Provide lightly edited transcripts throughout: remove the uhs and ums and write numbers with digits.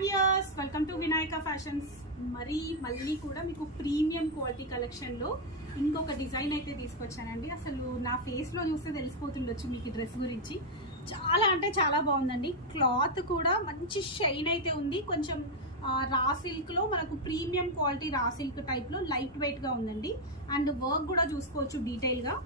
Viewers, welcome to Vinayaka fashions. మళ్ళీ కూడా మీకు ప్రీమియం క్వాలిటీ కలెక్షన్లో ఇంకొక డిజైన్ అయితే తీసుకొచ్చానండి. అసలు నా ఫేస్లో చూస్తే తెలిసిపోతుండొచ్చు మీకు ఈ డ్రెస్ గురించి. చాలా అంటే చాలా బాగుందండి. క్లాత్ కూడా మంచి షైన్ అయితే ఉంది. కొంచెం రా సిల్క్లో మనకు ప్రీమియం క్వాలిటీ రా సిల్క్ టైప్లో లైట్ వెయిట్గా ఉందండి. అండ్ వర్క్ కూడా చూసుకోవచ్చు డీటెయిల్గా.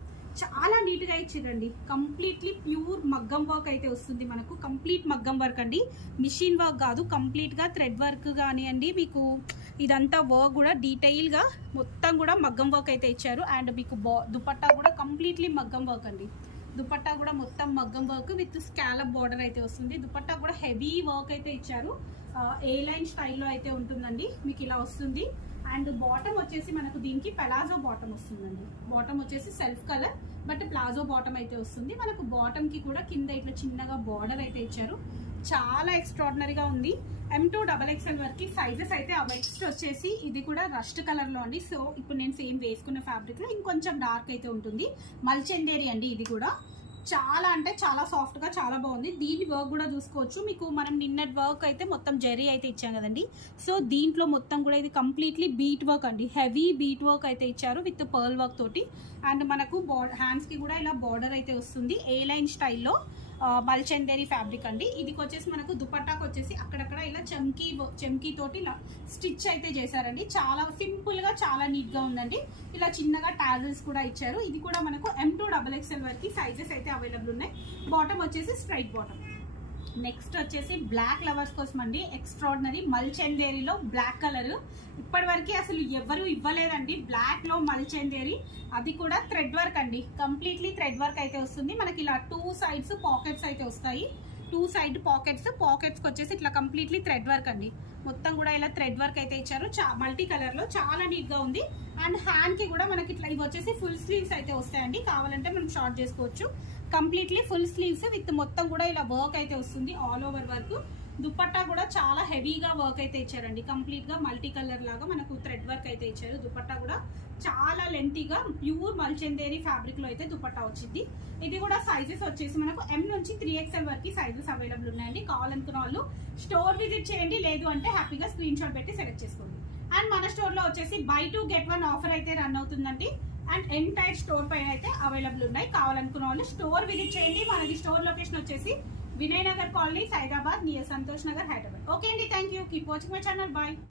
చాలా నీట్గా ఇచ్చిరండి. కంప్లీట్లీ ప్యూర్ మగ్గం వర్క్ అయితే వస్తుంది మనకు. కంప్లీట్ మగ్గం వర్క్ అండి, మిషన్ వర్క్ కాదు. కంప్లీట్గా థ్రెడ్ వర్క్ కానివ్వండి, మీకు ఇదంతా వర్క్ కూడా డీటెయిల్గా మొత్తం కూడా మగ్గం వర్క్ అయితే ఇచ్చారు. అండ్ మీకు దుపట్టా కూడా కంప్లీట్లీ మగ్గం వర్క్ అండి. దుపట్టా కూడా మొత్తం మగ్గం వర్క్ విత్ స్కాలప్ బార్డర్ అయితే వస్తుంది. దుపట్టా కూడా హెవీ వర్క్ అయితే ఇచ్చారు. ఏ లైన్ స్టైల్లో అయితే ఉంటుందండి. మీకు ఇలా వస్తుంది. అండ్ బాటమ్ వచ్చేసి మనకు దీనికి ప్లాజో బాటమ్ వస్తుందండి. బాటమ్ వచ్చేసి self colour but palazzo bottom అయితే వస్తుంది. మనకు బాటమ్కి కూడా కింద ఇట్లా చిన్నగా బార్డర్ అయితే ఇచ్చారు. చాలా ఎక్స్ట్రాడినరీగా ఉంది. M2XXL వరకు సైజెస్ అయితే నెక్స్ట్ వచ్చేసి ఇది కూడా రస్ట్ కలర్లో అండి. సో ఇప్పుడు నేను సేమ్ వేసుకున్న ఫ్యాబ్రిక్లో ఇంకొంచెం డార్క్ అయితే ఉంటుంది. మల్చందేరి అండి. ఇది కూడా చాలా అంటే చాలా సాఫ్ట్గా చాలా బాగుంది. దీని వర్క్ కూడా చూసుకోవచ్చు. మీకు మనం నిన్నటి వర్క్ అయితే మొత్తం జెరీ అయితే ఇచ్చాం కదండి. సో దీంట్లో మొత్తం కూడా ఇది కంప్లీట్లీ బీట్ వర్క్ అండి. హెవీ బీట్ వర్క్ అయితే ఇచ్చారు విత్ పర్ల్ వర్క్ తోటి. అండ్ మనకు హ్యాండ్స్కి కూడా ఇలా బార్డర్ అయితే వస్తుంది. ఏ లైన్ స్టైల్లో మల్చందేరి ఫ్యాబ్రిక్ అండి. ఇది వచ్చేసి మనకు దుపట్టాకు వచ్చేసి అక్కడక్కడ ఇలా చమ్కీ తోటి ఇలా స్టిచ్ అయితే చేశారండి. చాలా సింపుల్ గా చాలా నీట్ గా ఉందండి. ఇలా చిన్నగా టాజల్స్ కూడా ఇచ్చారు. ఇది కూడా మనకు M2XXL వరకు సైజెస్ అయితే అవైలబుల్ ఉన్నాయి. బాటమ్ వచ్చేసి స్ట్రైట్ బాటమ్. నెక్స్ట్ వచ్చేసి బ్లాక్ లవర్స్ కోసం అండి. ఎక్స్ట్రాడినరీ మల్చందేరిలో బ్లాక్ కలర్ ఇప్పటి వరకు అసలు ఎవరు ఇవ్వలేదండి. బ్లాక్ లో మల్చందేరి, అది కూడా థ్రెడ్ వర్క్ అండి. కంప్లీట్లీ థ్రెడ్ వర్క్ అయితే వస్తుంది. మనకి ఇలా 2 సైడ్స్ పాకెట్స్ అయితే వస్తాయి. 2 సైడ్ పాకెట్స్కి వచ్చేసి ఇట్లా కంప్లీట్లీ థ్రెడ్ వర్క్ అండి. మొత్తం కూడా ఇలా థ్రెడ్ వర్క్ అయితే ఇచ్చారు. మల్టీ కలర్ లో చాలా నీట్ గా ఉంది. అండ్ హ్యాండ్ కి కూడా మనకి ఇట్లా ఇవి వచ్చేసి ఫుల్ స్లీవ్స్ అయితే వస్తాయండి. కావాలంటే మనం షార్ట్ చేసుకోవచ్చు. కంప్లీట్లీ ఫుల్ స్లీవ్స్ విత్ మొత్తం కూడా ఇలా వర్క్ అయితే వస్తుంది. All over work. దుపట్టా కూడా చాలా హెవీగా వర్క్ అయితే ఇచ్చారండి. కంప్లీట్ గా మల్టీ కలర్ లాగా మనకు థ్రెడ్ వర్క్ అయితే ఇచ్చారు. దుపట్టా కూడా చాలా లెంతీగా ప్యూర్ మల్చందేరి ఫ్యాబ్రిక్ లో అయితే దుపట్టా వచ్చింది. ఇది కూడా సైజెస్ వచ్చేసి మనకు M నుంచి 3XL వరకు సైజెస్ అవైలబుల్ ఉన్నాయండి. కావాలనుకున్న వాళ్ళు స్టోర్ విజిట్ చేయండి. లేదు అంటే హ్యాపీగా స్క్రీన్ షాట్ పెట్టి సెలెక్ట్ చేసుకోండి. అండ్ మన స్టోర్ లో వచ్చేసి buy 2 get 1 ఆఫర్ అయితే రన్ అవుతుందండి. అండ్ ఎంటైర్ స్టోర్ పైన అయితే అవైలబుల్ ఉన్నాయి. కావాలనుకున్న వాళ్ళు స్టోర్ విజిట్ చేయండి. మనది స్టోర్ లొకేషన్ వచ్చేసి Vinay Nagar colony, Saidabad, near Santosh Nagar, Hyderabad. Okay అండి, thank you. Keep watching my channel. Bye.